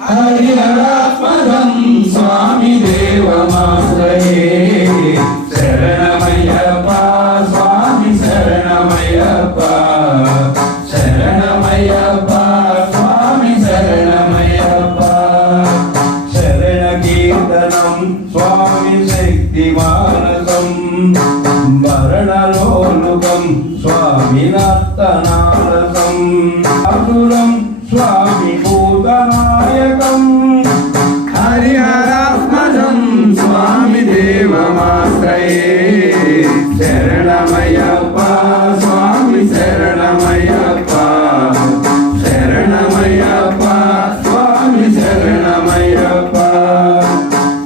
హరిహరాత్మజం స్వామి దేవమాశ్రయే శరణమయ్యప్ప స్వామి శరణమయ్యప్ప శరణమయ్యప్ప స్వామి శరణమయ్యప్ప శరణ కీర్తనం స్వామి శక్తి మానసం భరణలోలుకం స్వామి నర్తనారసం అసురం స్వామి భూతనాయకం హరిహరాత్మజం స్వామి దేవమాశ్రయే శరణమయ్యప్ప స్వామి శరణమయ్యప్ప శరణమయ్యప్ప స్వామి శరణమయ్యప్ప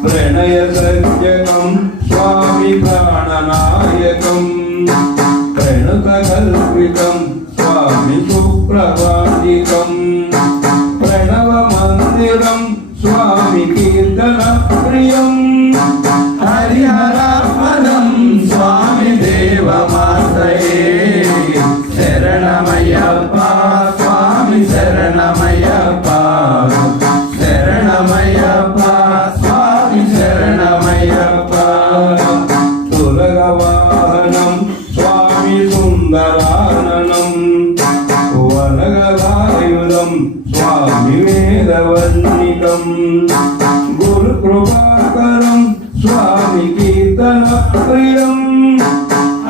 ప్రణయ సత్యకం స్వామి ప్రాణనాయకం ప్రణుత కల్పితం స్వామి సుప్రభాతికం ప్రణవ మందిరం స్వామి కీర్తన ప్రియం హరిహరాత్మజం స్వామి దేవమాశ్రయే శరణమయ్యప్ప స్వామి శరణమయ్యప్ప శరణమయ్యప్ప స్వామి శరణమయ్యప్ప తులగవాహనం స్వామి సుందరాననం వనగలాయుధం స్వామి వేదవర్ణికం గురు కృపాకరం స్వామి కీర్తన ప్రియం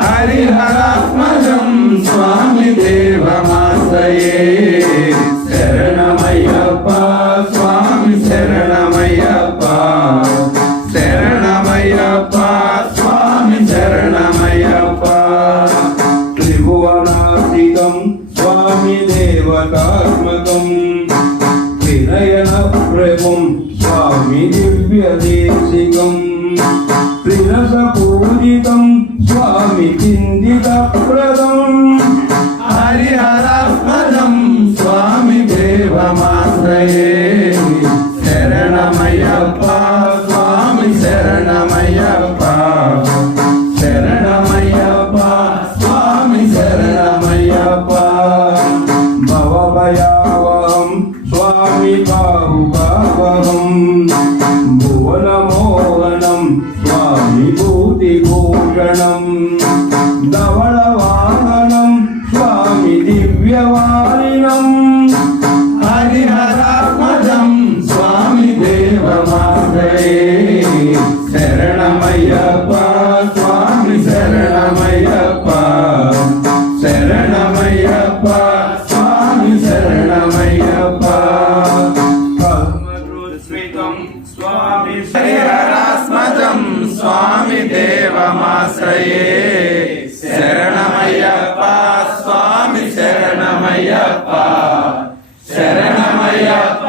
హరిహరాత్మజం స్వామి దేవమాశ్రయే శరణమయ్యప్ప స్వామి శరణమయ్యప్ప శరణమయ్యప్ప స్వామి శరణమయ్యప్ప త్రిభువనాసికం స్వామి దేవతాత్మకం త్రినయన ప్రభుం స్వామి దివ్యదేశికం త్రిరస పూజితం స్వామి చిందిత ప్రదం హరిహరాత్మజం స్వామి దేవమాశ్రయే శరణమయ్యప్ప స్వామి శరణమయ్యప్ప శరణమయ్యప్ప స్వామి శరణమయ్యప్ప భవభయావహం స్వామి బాహుభావహం భువనమోహనం స్వామి భూతిభూషణం ధవళవాహనం స్వామి దివ్యవారిణం హరిహరాత్మజం స్వామి దేవమాశ్రయే శరణమయ్యప్ప స్వామి శరణమయ్యప్ప శరణమయ్యప్ప స్వామి శరణమయ్యప్ప కల్మకృత్స్మితం స్వామి హరిహరాత్మజం స్వామి దేవమాశ్రయే శరణమయ్యప్ప స్వామి శరణమయ్యప్ప శరణమయ్యప్ప